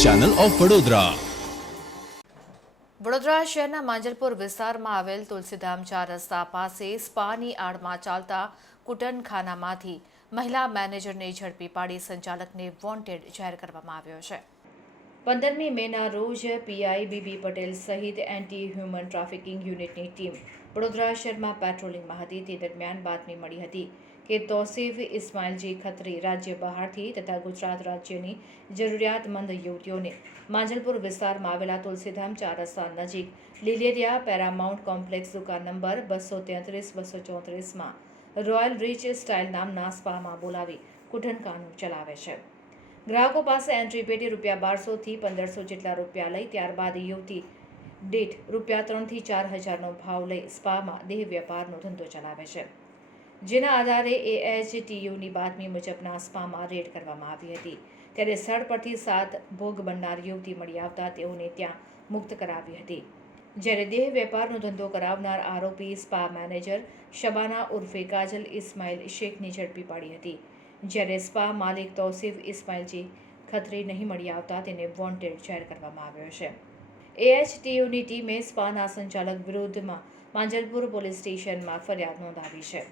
Channel of Vadodara Vadodara શહેરના માંજલપુર વિસ્તારમાં આવેલ તુલસીધામ ચાર રસ્તા પાસે સ્પાની આડમાં ચાલતા કુટનખાનામાંથી મહિલા મેનેજરને ઝડપી પાડી સંચાલકને વોન્ટેડ જાહેર કરવામાં આવ્યો છે. પંદરમી મેના રોજ પીઆઈ બીબી પટેલ સહિત એન્ટી હ્યુમન ટ્રાફિકિંગ યુનિટની ટીમ વડોદરા શહેરમાં પેટ્રોલિંગમાં હતી. તે દરમિયાન બાતમી મળી હતી કે તોસીફ ઇસ્માઇલજી ખત્રી રાજ્ય બહારથી તથા ગુજરાત રાજ્યની જરૂરિયાતમંદ યુવતીઓને માંજલપુર વિસ્તારમાં આવેલા તુલસીધામ ચાર રસ્તા નજીક લીલેરિયા પેરામાઉન્ટ કોમ્પ્લેક્સ દુકાન નંબર બસો તેત્રીસ, બસો ચોત્રીસમાં રોયલ રીચ સ્ટાઇલ નામના સ્પામાં બોલાવી કુઠનકાનું ચલાવે છે. ગ્રાહકો પાસે એન્ટ્રી પેટી રૂપિયા બારસોથી પંદરસો જેટલા રૂપિયા લઈ ત્યારબાદ યુવતી દીઠ રૂપિયા ત્રણથી ચાર હજારનો ભાવ લઈ સ્પામાં દેહ વ્યાપારનો ધંધો ચલાવે છે. જેના આધારે એએચટીયુની બાતમી મુજબના સ્પામાં રેડ કરવામાં આવી હતી. ત્યારે સ્થળ પરથી સાત ભોગ બનનાર યુવતી મળી આવતા તેઓને ત્યાં મુક્ત કરાવી હતી. જ્યારે દેહ વેપારનો ધંધો કરાવનાર આરોપી સ્પા મેનેજર શબાના ઉર્ફે કાજલ ઇસ્માઇલ શેખની ઝડપી પાડી હતી. જ્યારે સ્પા માલિક તૌસીફ ઇસ્માઇલજી ખત્રી નહીં મળી આવતા તેને વોન્ટેડ જાહેર કરવામાં આવ્યો છે. એએચટીયુની ટીમે સ્પાના સંચાલક વિરુદ્ધમાં માંજલપુર પોલીસ સ્ટેશનમાં ફરિયાદ નોંધાવી છે.